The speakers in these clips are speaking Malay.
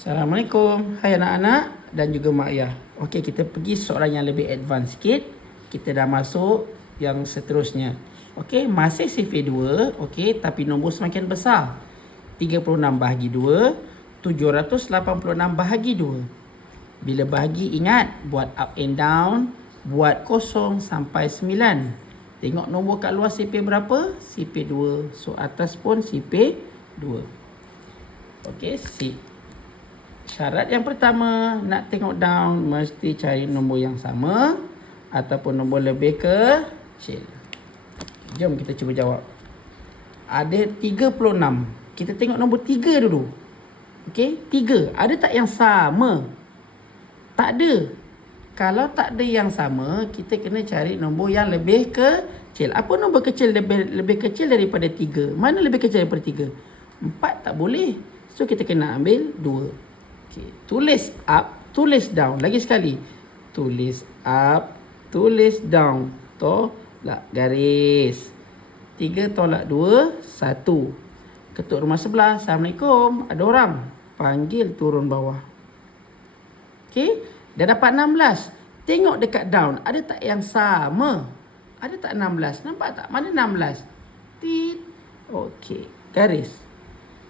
Assalamualaikum. Hai anak-anak dan juga mak ayah. Okey, kita pergi soalan yang lebih advance sikit. Kita dah masuk yang seterusnya. Okey, masih sifir 2. Okey, tapi nombor semakin besar. 36 bahagi 2, 786 bahagi 2. Bila bahagi ingat buat up and down, buat kosong sampai 9. Tengok nombor kat luar sifir berapa? Sifir 2. So atas pun sifir 2. Okey, sip. Syarat yang pertama, nak tengok down, mesti cari nombor yang sama ataupun nombor lebih kecil. Jom kita cuba jawab. Ada 36. Kita tengok nombor 3 dulu. Okey, 3. Ada tak yang sama? Tak ada. Kalau tak ada yang sama, kita kena cari nombor yang lebih kecil. Apa nombor kecil lebih kecil daripada 3? Mana lebih kecil daripada 3? 4 tak boleh. So kita kena ambil 2. Okay. Tulis up, tulis down. Lagi sekali. Tulis up, tulis down. Tolak garis. 3 tolak 2, 1. Ketuk rumah sebelah. Assalamualaikum. Ada orang. Panggil turun bawah. Okey. Dah dapat 16. Tengok dekat down. Ada tak yang sama? Ada tak 16? Nampak tak? Mana 16? Tit. Okey. Garis.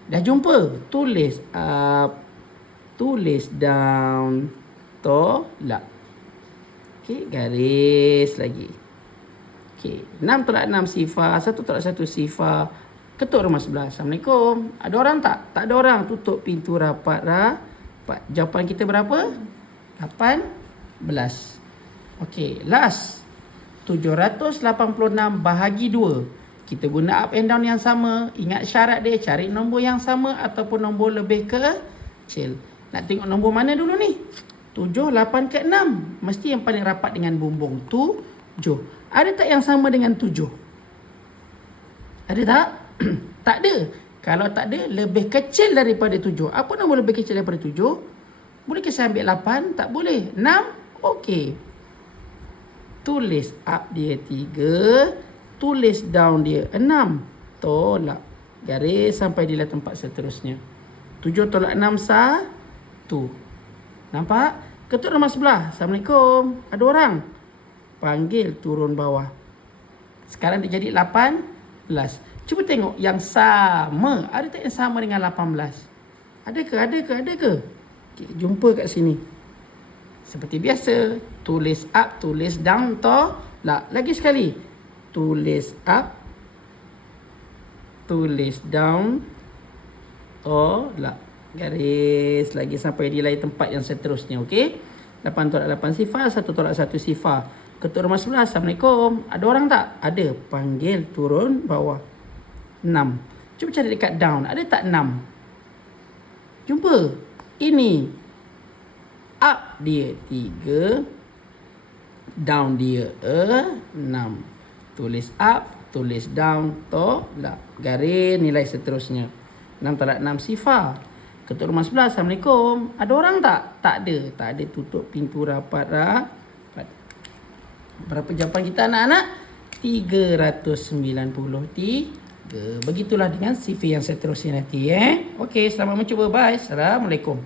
Dah jumpa? Tulis up. Tulis down. Tolak. Okey, garis lagi. Okey, 6 tolak 6 sifar, 1 tolak 1 sifar. Ketuk rumah sebelah. Assalamualaikum. Ada orang tak? Tak ada orang. Tutup pintu rapat. Jawapan kita berapa? 18. Okey, last. 786 bahagi 2. Kita guna up and down yang sama. Ingat syarat dia, cari nombor yang sama ataupun nombor lebih kecil. Nak tengok nombor mana dulu ni? 7, 8 ke 6? Mesti yang paling rapat dengan bumbung. 7. Ada tak yang sama dengan 7? Ada tak? Tak ada. Kalau tak ada, lebih kecil daripada 7. Apa nombor lebih kecil daripada 7? Boleh ke saya ambil 8? Tak boleh. 6? Okey. Tulis up dia 3. Tulis down dia 6. Tolak. Garis sampai di tempat seterusnya. 7 tolak 6 1. Nampak? Ketuk rumah sebelah. Assalamualaikum. Ada orang. Panggil turun bawah. Sekarang dia jadi 18. Cuba tengok yang sama. Ada tak yang sama dengan 18? Adakah? Okay, jumpa kat sini. Seperti biasa. Tulis up, tulis down, tolak. Lagi sekali. Tulis up. Tulis down. Tolak. Garis lagi sampai di lain tempat yang seterusnya. Okey. 8 tolak 8 sifar, 1 tolak 1 sifar. Ketuk rumah sebelah. Assalamualaikum. Ada orang tak? Ada. Panggil turun bawah. 6. Cuba cari dekat down. Ada tak 6? Jumpa. Ini. Up dia 3. Down dia 6. Tulis up, tulis down, tolak. Garis nilai seterusnya. 6 tolak 6 sifar. Ketuk rumah sebelah. Assalamualaikum. Ada orang tak? Tak ada. Tak ada. Tutup pintu rapat. Berapa jawapan kita anak-anak? 393. Begitulah dengan sifir yang seterusnya nanti. Okey, selamat mencuba. Bye. Assalamualaikum.